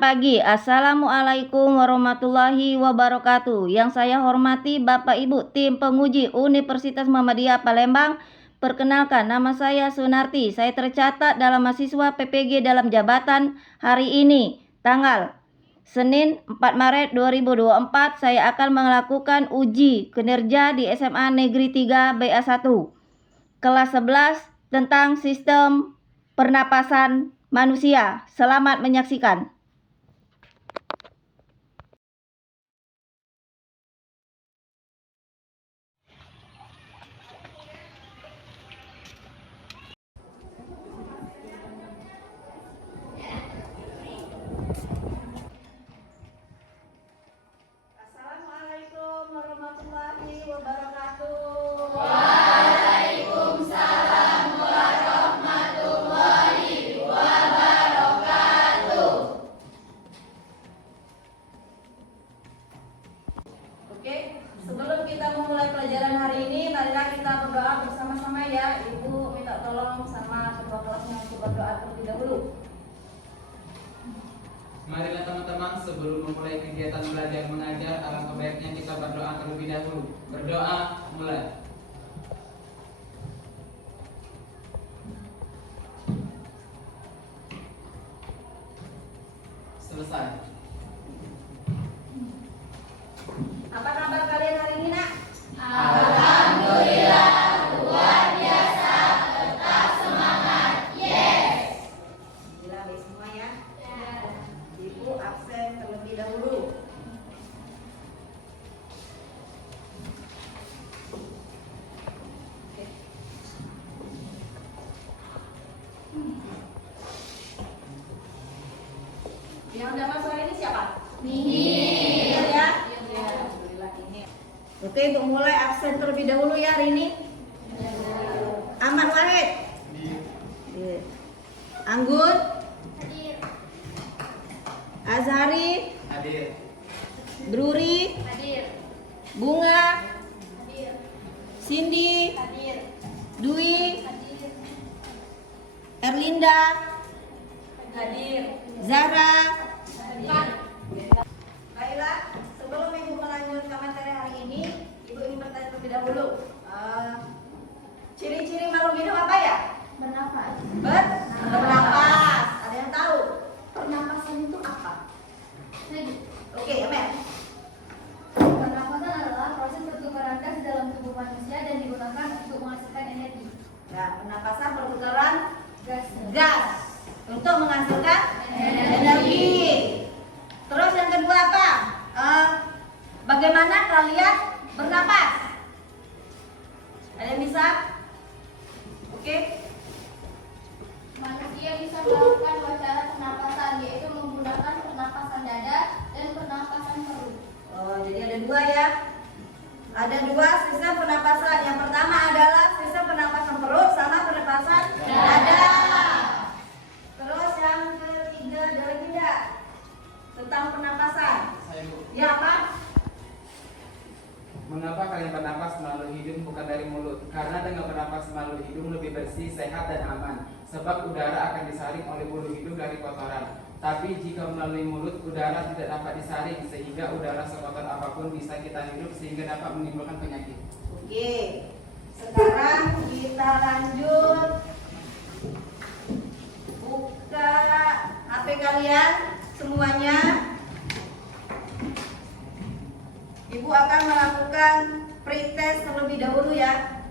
Selamat pagi. Assalamualaikum warahmatullahi wabarakatuh. Yang saya hormati Bapak Ibu tim penguji Universitas Muhammadiyah Palembang. Perkenalkan, nama saya Sunarti. Saya tercatat dalam mahasiswa PPG dalam jabatan hari ini, tanggal Senin 4 Maret 2024. Saya akan melakukan uji kinerja di SMA Negeri 3 BA1 kelas 11 tentang sistem pernapasan manusia. Selamat menyaksikan. Assalamualaikum warahmatullahi wabarakatuh. Waalaikumsalam warahmatullahi wabarakatuh. Oke, sebelum kita memulai pelajaran hari ini, marilah kita berdoa bersama-sama ya. Ibu minta tolong sama ketua kelasnya untuk berdoa terlebih dahulu. Marilah teman-teman, sebelum memulai kegiatan belajar mengajar, alangkah baiknya kita berdoa terlebih dahulu. Berdoa, mulai. Selesai. Apa kabar kalian hari ini, Nak? Alhamdulillah, luar biasa, tetap semangat. Yes. Alhamdulillah, baik semua ya. Ibu absen terlebih dahulu. Oke. Yang udah masuk hari ini siapa? Nini. Iya ya? Iya. Alhamdulillah ini. Oke, untuk mulai absen terlebih dahulu ya hari ini. Ahmad Wahid. Iya. Anggun. Hadir. Azhari. Hadir. Druri. Hadir. Bunga. Hadir. Cindy. Hadir. Dwi. Hadir. Erlinda. Hadir. Zahra. Hadir. Baiklah, sebelum Ibu melanjutkan materi hari ini, Ibu ingin bertanya terlebih dahulu. Ciri-ciri makhluk hidup apa ya? Bernafas. Bernapas. Ada yang tahu? Pernapasan itu apa? Oke, Amen. Pernapasan adalah proses pertukaran gas di dalam tubuh manusia dan digunakan untuk menghasilkan energi. Ya, pernapasan pertukaran Gas. gas untuk menghasilkan Energi. energi. Terus yang kedua apa? Bagaimana kalian bernapas? Ada yang bisa? Oke. Manusia bisa melakukan dua cara pernapasan, yaitu menggunakan pernapasan dada dan pernapasan perut. Oh, jadi ada dua ya. Ada dua sistem pernapasan. Yang pertama adalah sistem pernapasan perut sama pernapasan dada. Terus yang ketiga ada tidak tentang pernapasan. Saya Bu. Ya apa? Mengapa kalian bernapas melalui hidung bukan dari mulut? Karena dengan bernapas melalui hidung lebih bersih, sehat, dan aman. Sebab udara akan disaring oleh bulu hidung dari kotoran. Tapi jika melalui mulut, udara tidak dapat disaring, sehingga udara sekotor apapun bisa kita hidup sehingga dapat menimbulkan penyakit. Oke. Sekarang kita lanjut. Buka HP kalian semuanya. Ibu akan melakukan pretest terlebih dahulu ya.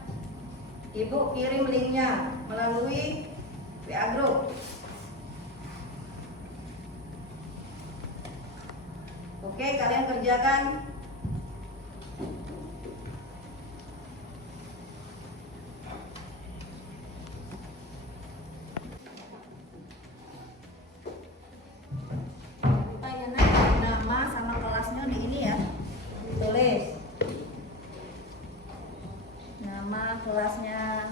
Ibu kirim linknya melalui WA Group. Oke, kalian kerjakan. Nama sama kelasnya di ini ya. Tulis nama kelasnya.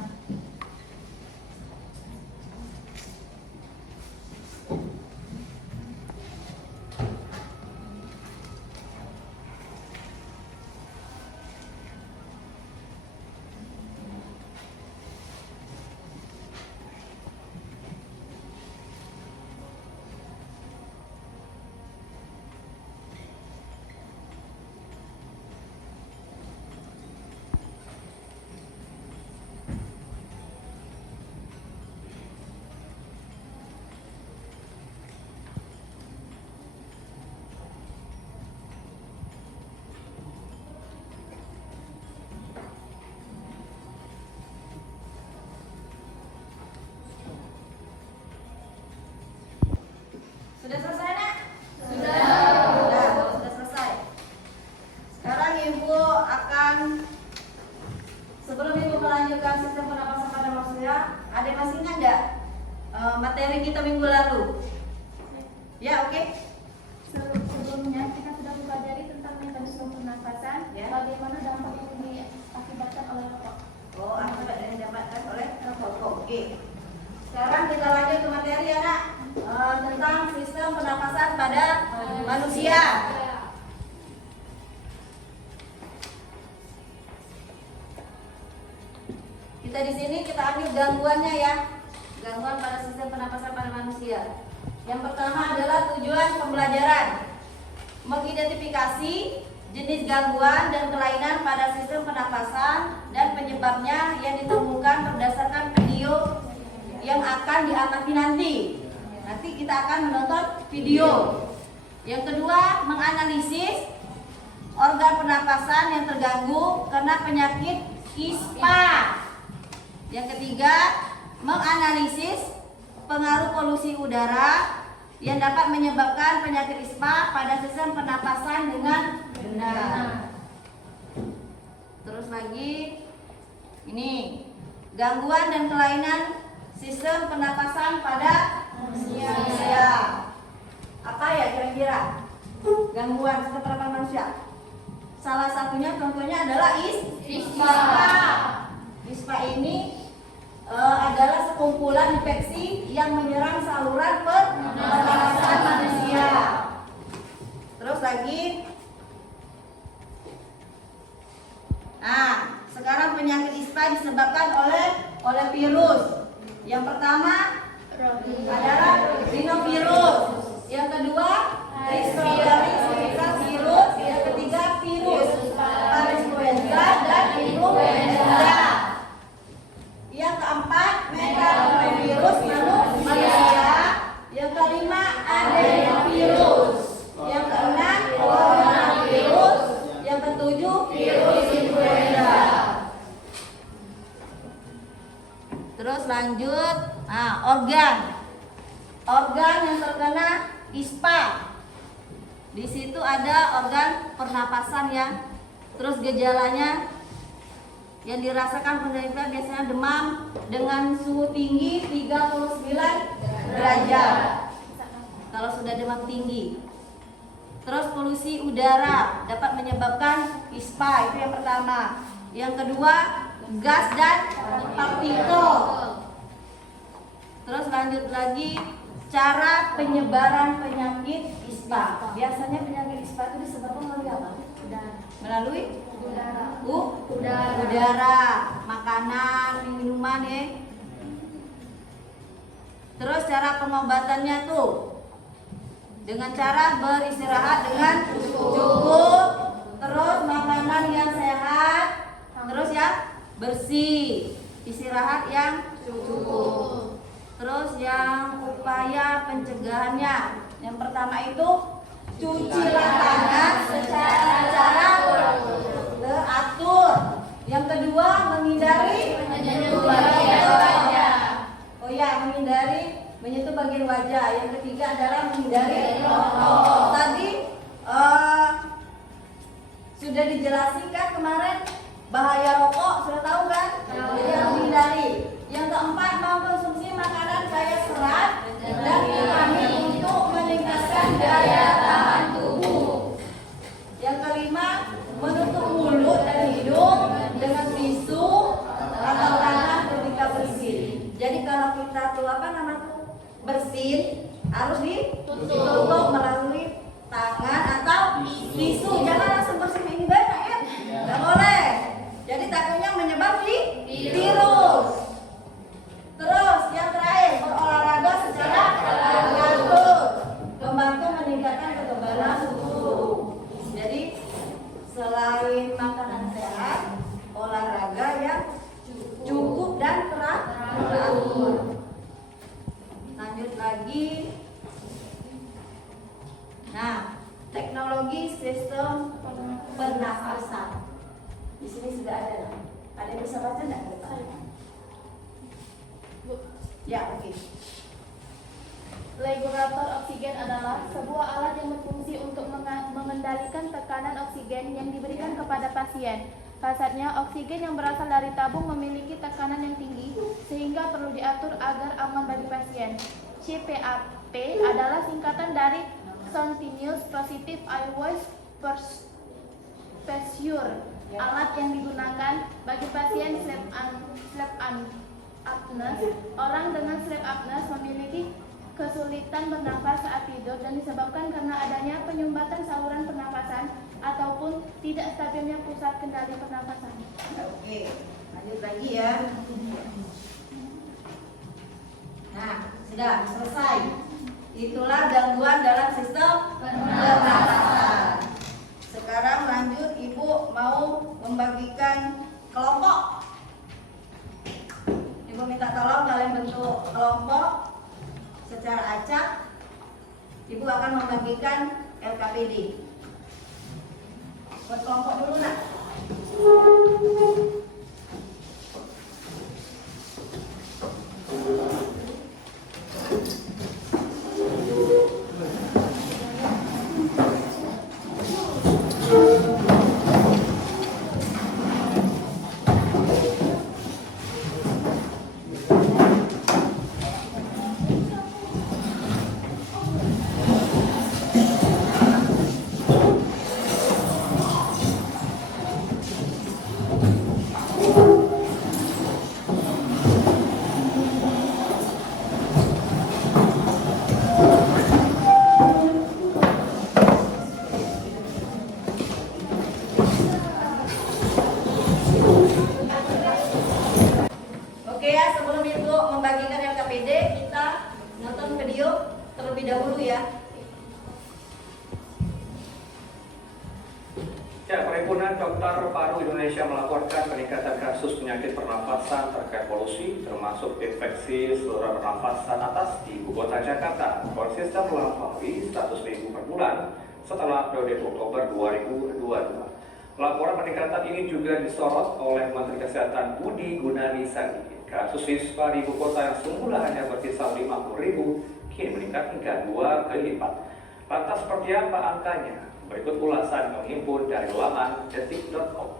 melanjutkan sistem pernapasan pada manusia. Ada yang masih ingat nggak materi kita minggu lalu? Ya, oke. Sebelumnya kita sudah mempelajari tentang mekanisme pernapasan, Ya. bagaimana dampak yang diakibatkan oleh rokok. Oh, akibat yang didapatkan oleh rokok. Oke. Sekarang kita lanjut ke materi ya, Nak. Tentang sistem pernapasan pada manusia. Kita di sini kita ambil gangguannya ya. Gangguan pada sistem pernapasan pada manusia. Yang pertama adalah tujuan pembelajaran. Mengidentifikasi jenis gangguan dan kelainan pada sistem pernapasan dan penyebabnya yang ditemukan berdasarkan video yang akan diamati nanti. Nanti kita akan menonton video. Yang kedua, menganalisis organ pernapasan yang terganggu karena penyakit ISPA. Yang ketiga, menganalisis pengaruh polusi udara yang dapat menyebabkan penyakit ISPA pada sistem pernapasan dengan benar. Terus lagi, ini gangguan dan kelainan sistem pernapasan pada manusia. Apa ya kira-kira gangguan sistem pernapasan manusia? Salah satunya contohnya adalah ISPA. ISPA ini adalah sekumpulan infeksi yang menyerang saluran pernapasan manusia. Terus lagi, nah sekarang penyakit ISPA disebabkan oleh virus. Yang pertama adalah rhinovirus. Yang kedua Ristovirus virus. Yang ketiga virus influenza dan influenza. Yang keempat metapneumovirus manusia. Yang kelima adenovirus. Yang keenam coronavirus. Yang ketujuh virus influenza. Terus lanjut, organ yang terkena ISPA. Di situ ada organ pernapasan ya. Terus gejalanya yang dirasakan penderita biasanya demam dengan suhu tinggi 39 derajat. Kalau sudah demam tinggi. Terus polusi udara dapat menyebabkan ISPA, itu yang pertama. Yang kedua, gas dan partikel. Terus lanjut lagi, cara penyebaran penyakit ISPA. Biasanya penyakit ISPA itu disebabkan melalui apa? Melalui udara, makanan, minuman ya. Terus cara pengobatannya tuh dengan cara beristirahat dengan cukup, terus makanan yang sehat, terus yang bersih, istirahat yang cukup. Terus yang upaya pencegahannya, yang pertama itu cucilah tangan secara teratur. Yang kedua menghindari menyentuh bagian wajah. Oh ya, menghindari menyentuh bagian wajah. Yang ketiga adalah menghindari rokok. Tadi sudah dijelaskan kemarin bahaya rokok, sudah tahu kan? Jadi harus dihindari. Yang keempat, mengkonsumsi makanan kaya serat dan vitamin untuk meningkatkan daya tahan tubuh. Yang kelima, menutup mulut dan hidung dengan tisu atau tangan ketika bersin. Jadi kalau kita tuh bersin harus ditutup melalui tangan atau tisu. Jangan langsung bersin ini banyak ya, nggak boleh. Jadi takutnya menyebar virus. Terus yang terakhir, berolahraga secara teratur, membantu meningkatkan kekebalan tubuh. Jadi selain makanan sehat, olahraga yang cukup dan teratur. Lanjut lagi. Nah, teknologi sistem pernafasan. Di sini sudah ada. Ada yang bisa baca enggak? Ya, oke. Regulator oksigen adalah sebuah alat yang berfungsi untuk mengendalikan tekanan oksigen yang diberikan kepada pasien. Kasarnya, oksigen yang berasal dari tabung memiliki tekanan yang tinggi sehingga perlu diatur agar aman bagi pasien. CPAP adalah singkatan dari Continuous Positive Airways Pressure, alat yang digunakan bagi pasien sleep apnea. Orang dengan sleep apnea memiliki kesulitan bernafas saat tidur dan disebabkan karena adanya penyumbatan saluran pernafasan ataupun tidak stabilnya pusat kendali pernafasan. Oke, lanjut lagi ya. Nah, sudah selesai. Itulah gangguan dalam sistem pernafasan. Sekarang lanjut, Ibu mau membagikan kelompok. Ibu minta tolong kalian bentuk kelompok secara acak. Ibu akan membagikan LKPD. Buat kelompok dulu nak. Oke ya, sebelum Ibu membagikan LKPD, kita nonton video terlebih dahulu ya. Ya, Perhimpunan Dokter Paru Indonesia melaporkan peningkatan kasus penyakit pernafasan terkait polusi, termasuk infeksi saluran pernafasan atas di Ibu Kota Jakarta, konsisten melampaui 100.000 per bulan setelah periode Oktober 2022. Laporan peningkatan ini juga disorot oleh Menteri Kesehatan Budi Gunadi Sadikin. Kasus ispa di Ibu Kota yang semula hanya berkisar 50.000 kini meningkat hingga 2 kali lipat. Lantas seperti apa angkanya? Berikut ulasan yang menghimpun dari laman detik.com.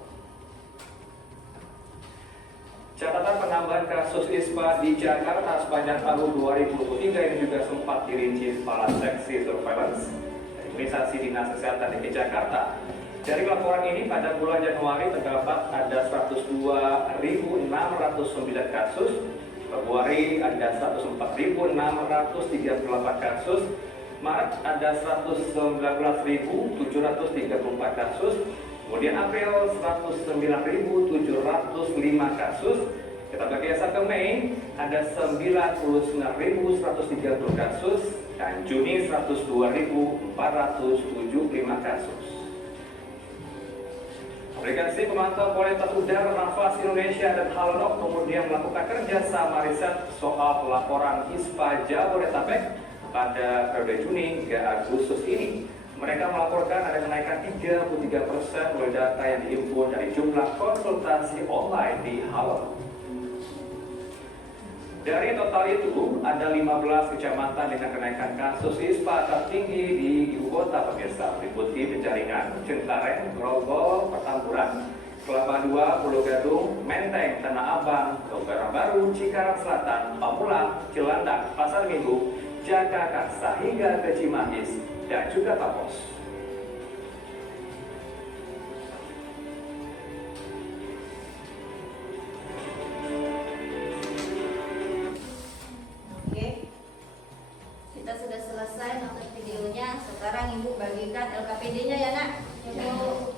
Catatan penambahan kasus ispa di Jakarta sepanjang tahun 2023 ini juga sempat dirinci Kepala Seksi Surveillance Imunisasi Dinas Kesehatan DKI Jakarta. Dari laporan ini, pada bulan Januari terdapat ada 102.609 kasus, Februari ada 104.638 kasus, Maret ada 119.734 kasus, kemudian April 109.705 kasus, kita bergeser ke Mei ada 99.130 kasus, dan Juni 102.475 kasus. Aplikasi Pemantau Kualitas Udara Nafas Indonesia dan Halodoc kemudian melakukan kerjasama riset soal pelaporan ISPA Jabodetabek pada periode Juni hingga Agustus ini. Mereka melaporkan ada kenaikan 33% oleh data yang dihimpun dari jumlah konsultasi online di Halodoc. Dari total itu, ada 15 kecamatan dengan kenaikan kasus ISPA tertinggi di Ibu Kota pemirsa, meliputi Penjaringan, Cengkareng, Grogol, Petamburan, Kelapa II, Pulau Gadung, Menteng, Tanah Abang, Kebayoran Baru, Cikarang Selatan, Pamulang, Cilandak, Pasar Minggu, Jagakarsa hingga ke Cimanggis, dan juga Tapos. Kita sudah selesai nonton videonya. Sekarang Ibu bagikan LKPD-nya ya nak. Yuk.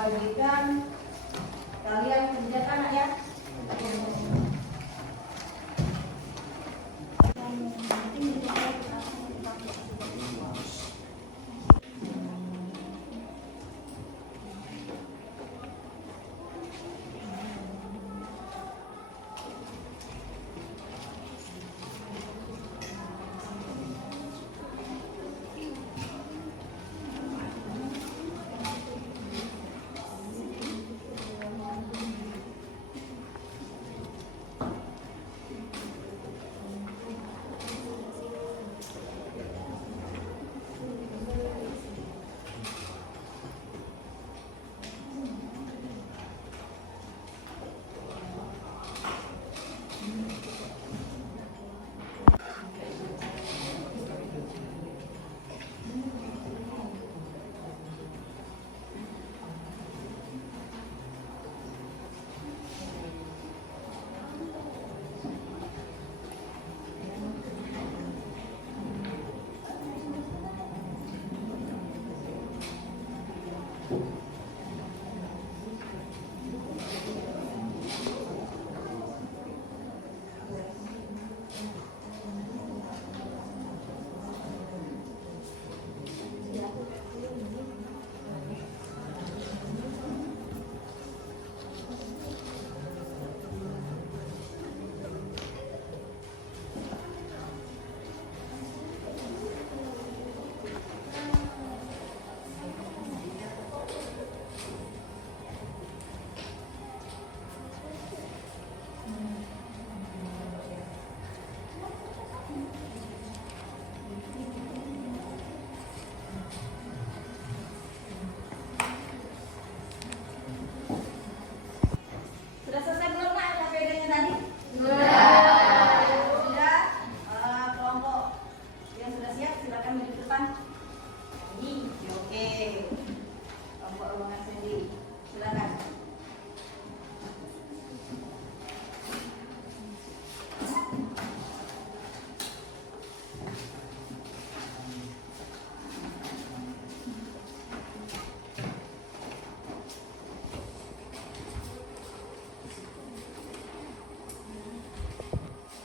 bagikan kalian kerjakan ya. Sudah selesai belum Nak LKPD-nya tadi? Sudah. Kelompok yang sudah siap silakan maju ke depan. Ini oke. Kelompok ruangan sendiri. Silakan.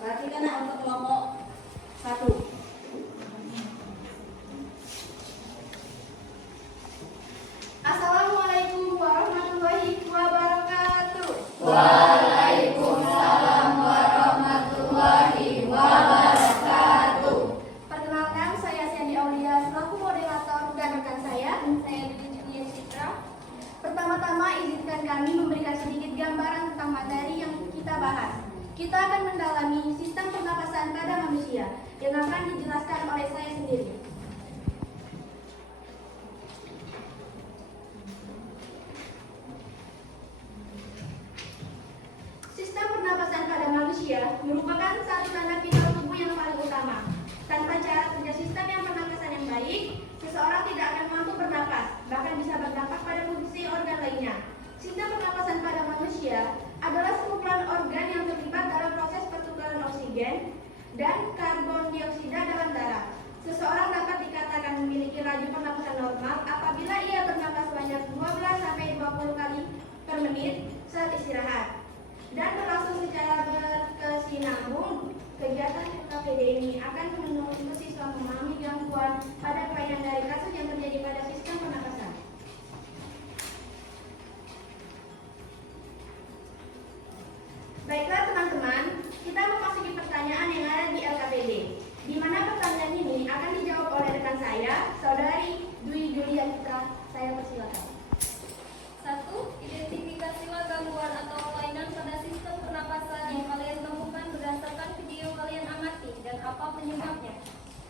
Perhatikan Nak untuk kelompok 1. Assalamualaikum warahmatullahi wabarakatuh. Waalaikumsalam warahmatullahi wabarakatuh. Perkenalkan, saya Sandy Aulia selaku moderator dan rekan saya Dwi Citra. Pertama-tama izinkan kami memberikan sedikit gambaran tentang materi yang kita bahas. Kita akan mendalami sistem pernapasan pada manusia yang akan dijelaskan oleh saya sendiri. Sistem pernapasan pada manusia merupakan satu tanda vital tubuh yang paling utama. Tanpa cara kerja sistem yang pernapasan yang baik, seseorang tidak akan mampu bernapas, bahkan bisa berdampak pada fungsi organ lainnya. Sistem pernapasan pada manusia adalah sekumpulan organ yang terlibat dalam proses pertukaran oksigen dan karbon dioksida dalam darah. Seseorang dapat dikatakan memiliki laju pernapasan normal apabila ia bernapas sebanyak 12-20 kali per menit saat istirahat. Dan berlangsung secara berkesinambung, kegiatan LKPD ini akan menuntut siswa memahami gangguan pada kelainan dari kasus yang terjadi pada sistem pernapasan. Baiklah teman-teman, kita memasuki pertanyaan yang ada di LKPD, di mana pertanyaan ini akan dijawab oleh rekan saya, Saudari Dwi Julia Citra. Saya persilakan. 1. Identifikasilah gangguan atau kelainan pada sistem pernapasan yang kalian temukan berdasarkan video kalian amati dan apa penyebabnya.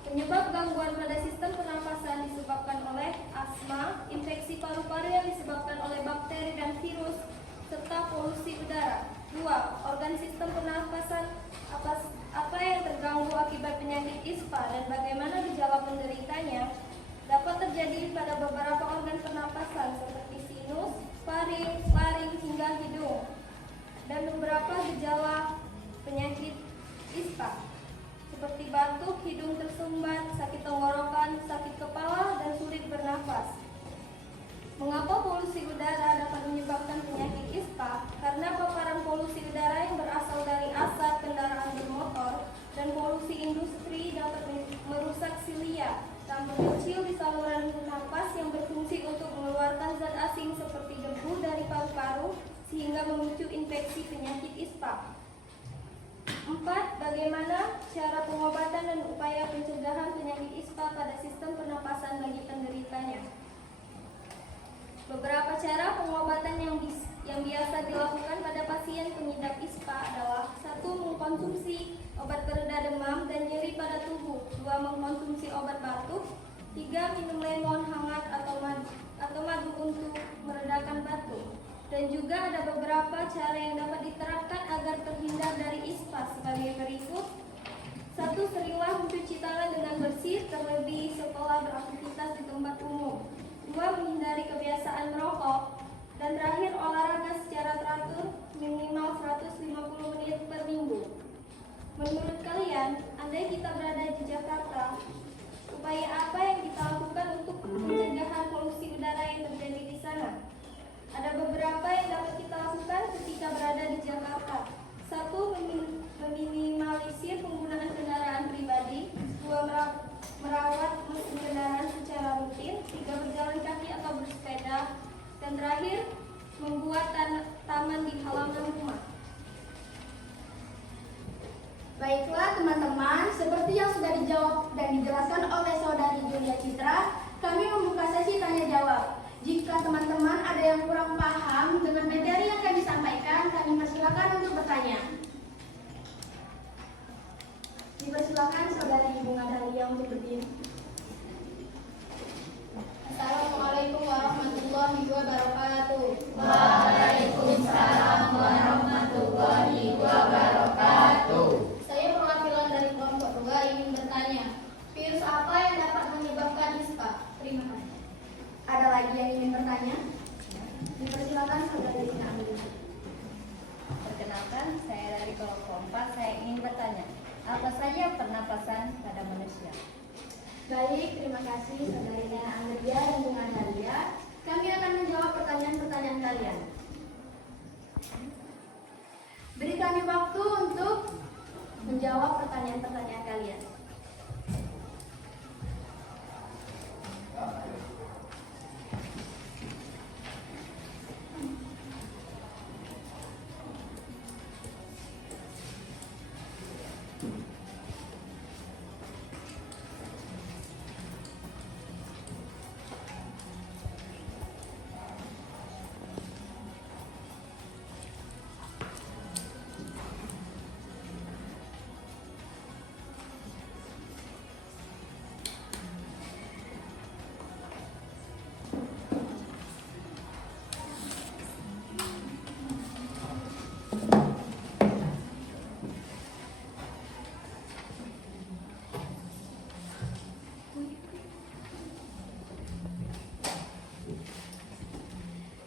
Penyebab gangguan pada sistem pernapasan disebabkan oleh asma, infeksi paru-paru yang disebabkan oleh bakteri dan virus, serta polusi udara. 2. Organ sistem pernapasan apa yang terganggu akibat penyakit ISPA dan bagaimana gejala penderitanya dapat terjadi pada beberapa organ pernapasan seperti sinus, faring, laring hingga hidung, dan beberapa gejala penyakit ISPA seperti batuk, hidung tersumbat, sakit tenggorokan, sakit kepala, dan sulit bernafas. Mengapa polusi udara dapat menyebabkan penyakit ISPA? Karena paparan polusi udara yang berasal dari asap kendaraan bermotor dan polusi industri dapat merusak silia, rambut kecil di saluran napas yang berfungsi untuk mengeluarkan zat asing seperti debu dari paru-paru sehingga memicu infeksi penyakit ISPA. 4. Bagaimana cara pengobatan dan upaya pencegahan penyakit ISPA pada sistem pernapasan bagi penderitanya? Beberapa cara pengobatan yang biasa dilakukan pada pasien pengidap ISPA adalah 1. Mengkonsumsi obat pereda demam dan nyeri pada tubuh, 2. Mengkonsumsi obat batuk, 3. Minum lemon hangat atau madu untuk meredakan batuk. Dan juga ada beberapa cara yang dapat diterapkan agar terhindar dari ISPA sebagai berikut. 1. Seringlah mencuci tangan dengan bersih, terlebih setelah beraktivitas di tempat umum. 2. Menghindari kebiasaan merokok. Dan terakhir, olahraga secara teratur minimal 150 menit per minggu. Menurut kalian, andai kita berada di Jakarta, upaya apa yang kita lakukan untuk pencegahan polusi udara yang terjadi di sana? Ada beberapa yang dapat kita lakukan ketika berada di Jakarta. 1. Meminimalisir penggunaan kendaraan pribadi. 2. Merawat mesin kendaraan secara rutin. 3. Berjalan kaki atau bersepeda. Dan terakhir, membuat taman di halaman rumah. Baiklah teman-teman, seperti yang sudah dijawab dan dijelaskan oleh Saudari Julia Citra, kami membuka sesi tanya jawab. Jika teman-teman ada yang kurang paham dengan materi yang kami sampaikan, kami persilakan untuk bertanya. Dipersilakan Saudari Bunga Dahlia untuk berdiri. Assalamualaikum warahmatullahi wabarakatuh. Waalaikumsalam warahmatullahi wabarakatuh. Saya perwakilan dari kelompok 2 ingin bertanya, virus apa yang dapat menyebabkan ISPA? Terima kasih. Ada lagi yang ingin bertanya? Dipersilakan Saudari Rina Amelia. Perkenalkan, saya dari kelompok 4. Saya ingin bertanya, apa saja pernapasan pada manusia? Baik, terima kasih Saudari Rina Amelia dan Bunga Dahlia. Kami akan menjawab pertanyaan-pertanyaan kalian. Beri kami waktu untuk menjawab pertanyaan-pertanyaan kalian.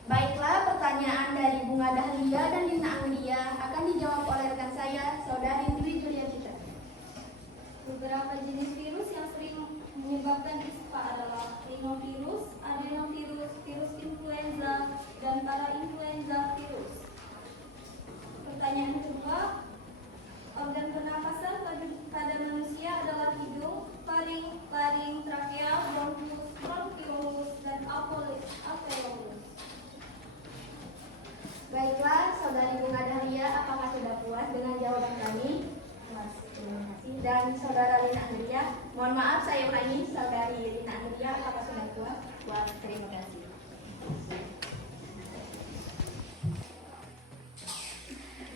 Baiklah, pertanyaan dari Bunga Dahlia dan Lina Anglia akan dijawab oleh rekan saya, Saudari Dwi Julia Citra. Beberapa jenis virus yang sering menyebabkan ISPA adalah rhinovirus, adenovirus, virus influenza, dan parainfluenza virus. Pertanyaan kedua, organ pernapasan pada manusia adalah hidung, faring, trakea, bronchiolus, dan alveolus. Baiklah, Saudari Bunga Dahlia, apakah sudah puas dengan jawaban kami? Terima kasih. Dan Saudara Lina Anglia, mohon maaf saya ulangi, Saudari Lina Anglia, apakah sudah puas? Puas, terima kasih.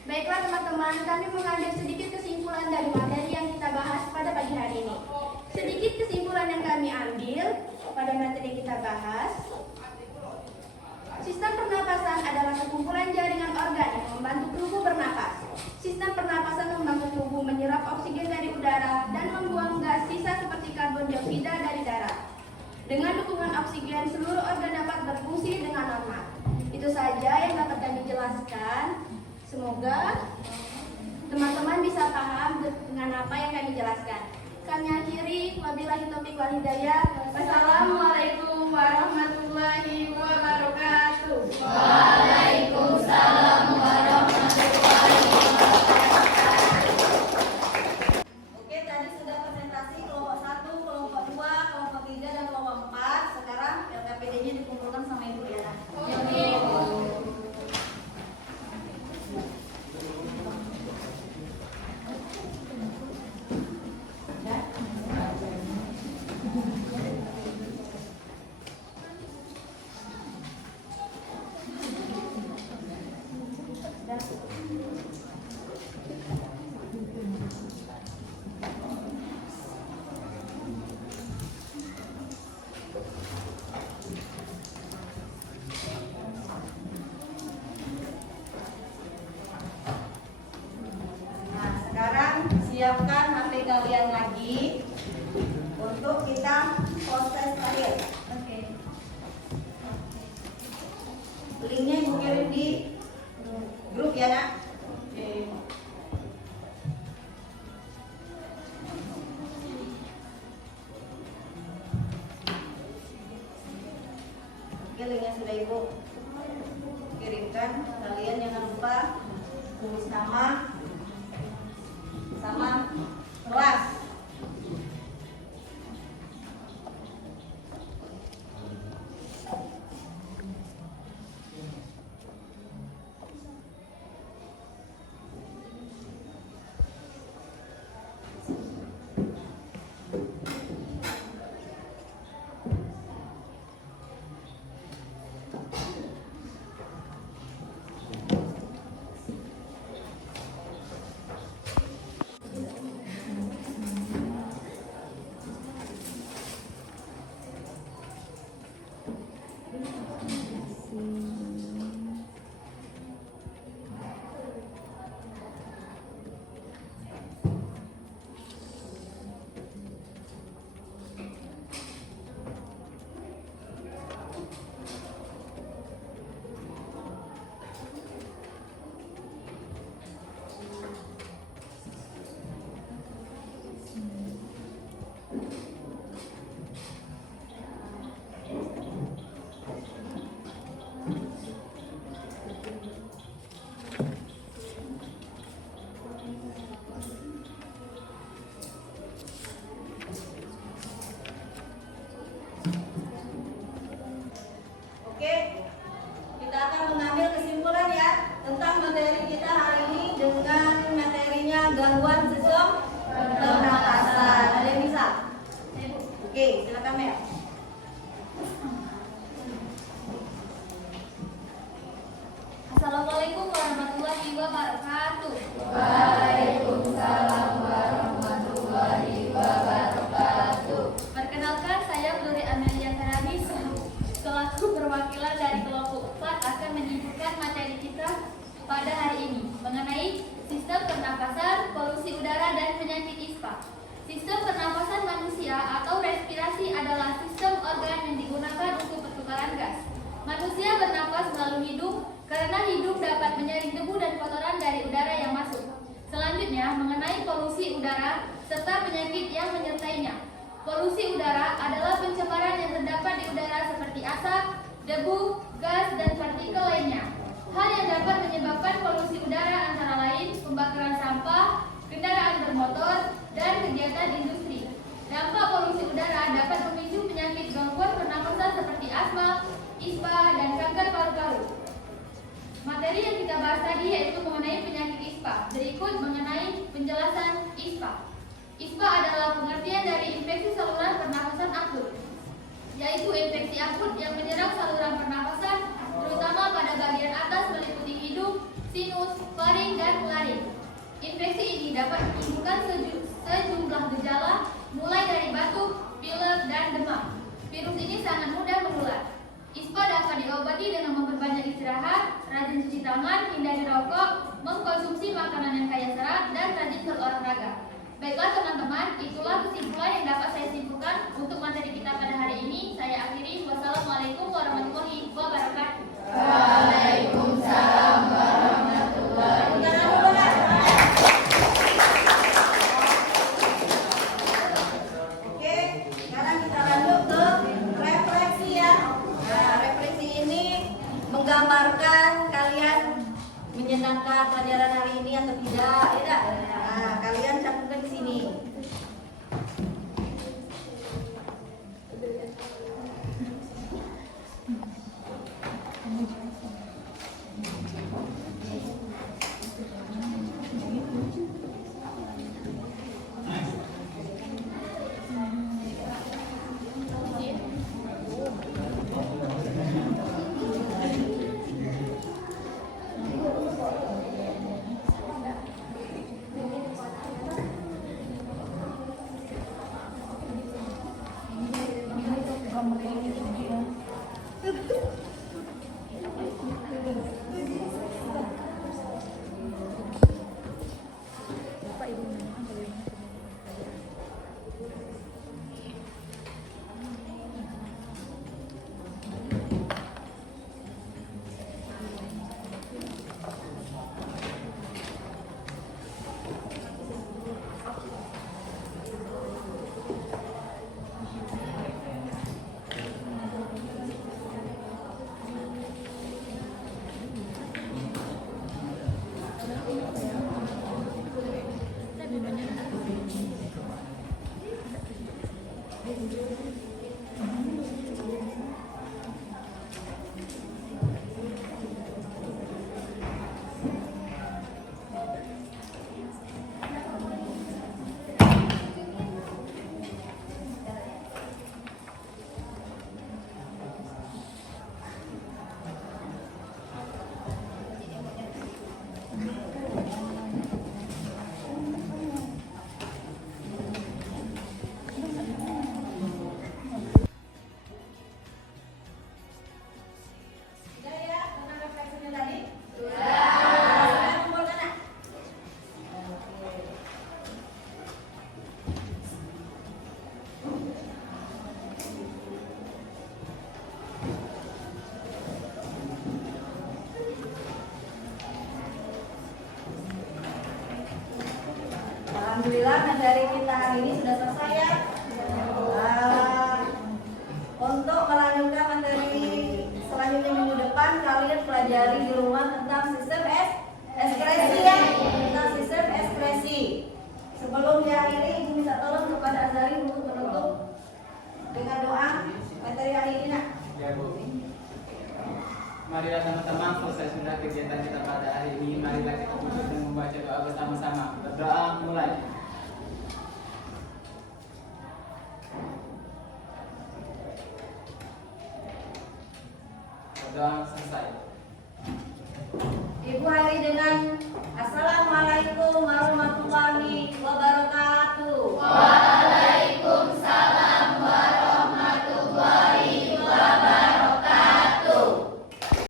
Baiklah teman-teman, kami mengambil sedikit kesimpulan dari materi yang kita bahas pada pagi hari ini. Sedikit kesimpulan yang kami ambil pada materi yang kita bahas. Sistem pernapasan adalah sekumpulan jaringan organ yang membantu tubuh bernapas. Sistem pernapasan membantu tubuh menyerap oksigen dari udara dan membuang gas sisa seperti karbon dioksida dari darah. Dengan dukungan oksigen, seluruh organ dapat berfungsi dengan normal. Itu saja yang dapat kami jelaskan. Semoga teman-teman bisa paham dengan apa yang kami jelaskan. Kami akhiri, wabillahi taufiq wal hidayah. Wassalamualaikum warahmatullahi wabarakatuh. Waalaikumsalam warahmatullahi wabarakatuh. Oke, tadi sudah presentasi kelompok 1, kelompok 2, kelompok 3, dan kelompok 4. Sekarang LKPD-nya dikumpulkan sama Ibu ya. Nah, sekarang siapkan HP kalian lagi untuk kita proses akhir. Oke. Linknya Ibu kirim di grup ya, Nak. Oke, linknya sudah Ibu kirimkan. Kalian jangan lupa tulis nama sama kelas. Oke, kita akan mengambil kesimpulan ya tentang materi kita hari ini dengan materinya gangguan sistem pernapasan. Ada yang bisa? Oke, silakan Mel. Assalamualaikum warahmatullahi wabarakatuh. Waalaikumsalam warahmatullahi wabarakatuh. Perkenalkan, saya Nuri Amelia Karabi selaku perwakilan dari kelompok 4 akan menyebutkan materi kita pada hari ini mengenai sistem pernapasan, polusi udara, dan penyakit ISPA. Sistem pernapasan manusia atau respirasi adalah sistem organ yang digunakan untuk pertukaran gas. Manusia bernapas melalui hidung karena hidung dapat menyaring debu dan kotoran dari udara yang masuk. Selanjutnya, mengenai polusi udara serta penyakit yang menyertainya. Polusi udara adalah pencemaran yang terdapat di udara seperti asap, debu, gas, dan partikel lainnya. Hal yang dapat menyebabkan polusi udara antara lain pembakaran sampah, kendaraan bermotor, dan kegiatan industri. Dampak polusi udara dapat memicu penyakit gangguan pernapasan seperti asma, ISPA, dan kanker paru-paru. Materi yang kita bahas tadi yaitu mengenai penyakit ISPA. Berikut mengenai penjelasan ISPA. ISPA adalah pengertian dari infeksi saluran pernapasan akut, yaitu infeksi akut yang menyerang saluran pernapasan, terutama pada bagian atas meliputi hidung, sinus, faring, dan laring. Infeksi ini dapat menimbulkan sejumlah gejala, mulai dari batuk, pilek, dan demam. Virus ini sangat mudah menular. ISPA dapat diobati dengan memperbanyak istirahat, rajin cuci tangan, hindari rokok, mengkonsumsi makanan yang kaya serat, dan rajin berolahraga. Baiklah teman-teman, itulah kesimpulan yang dapat saya simpulkan untuk materi kita pada hari ini. Saya akhiri. Wassalamualaikum warahmatullahi wabarakatuh. Waalaikumsalam warahmatullahi wabarakatuh. pembelajaran hari ini atau tidak? Tidak. Nah, kalian cantumkan di sini. Sudah ya, tentang refleksinya tadi? Sudah. Sudah kumpulkan, Nak? Alhamdulillah materi kita hari ini sudah selesai ya. Untuk melanjutkan materi selanjutnya minggu depan, kalian pelajari di rumah tentang sistem ekspresi ya, tentang sistem ekspresi. Sebelum diakhiri, Ibu minta tolong kepada Azari untuk menutup dengan doa materi hari ini, Nak. Ya Bu. Marilah teman-teman, selesai sudah kegiatan kita pada hari ini. Marilah kita duduk dan membaca doa bersama-sama. Berdoa mulai. Berdoa selesai. Ibu hari dengan Assalamualaikum warahmatullahi wabarakatuh.